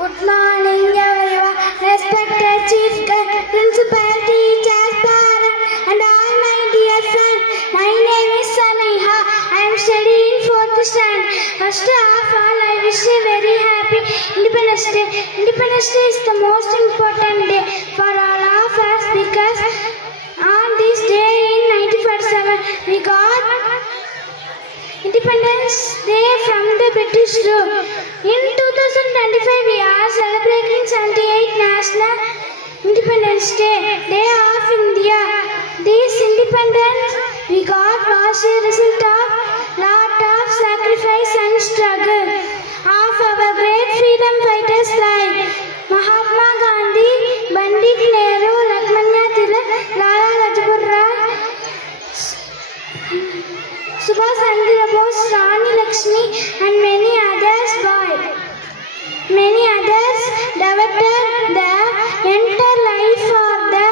Good morning, everyone. Respected Chief Guest, Principal, teachers, parents, and all my dear friends. My name is Samiha. I am studying 4th standard. First of all, I wish you a very happy Independence Day. Independence Day is the most important day for all of us because on this day in 1947 we got Independence Day from the British rule. In 2025 we are celebrating 78th National Independence Day, Day of India. This independence we got was a result of lot of sacrifice and struggle of our great freedom fighters like Mahatma Gandhi, Pandit Nehru, Lokmanya Tilak, Lala Lajpat Rai, Subhash Chandra Bose, Rani Lakshmi, and many others devoted the entire life for the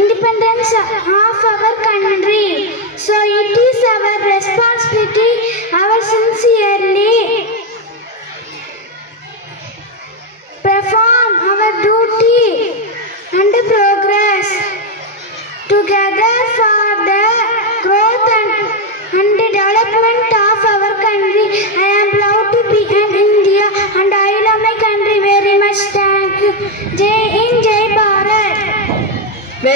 independence of our country. So it is our responsibility, our sincerely perform our duty and progress together for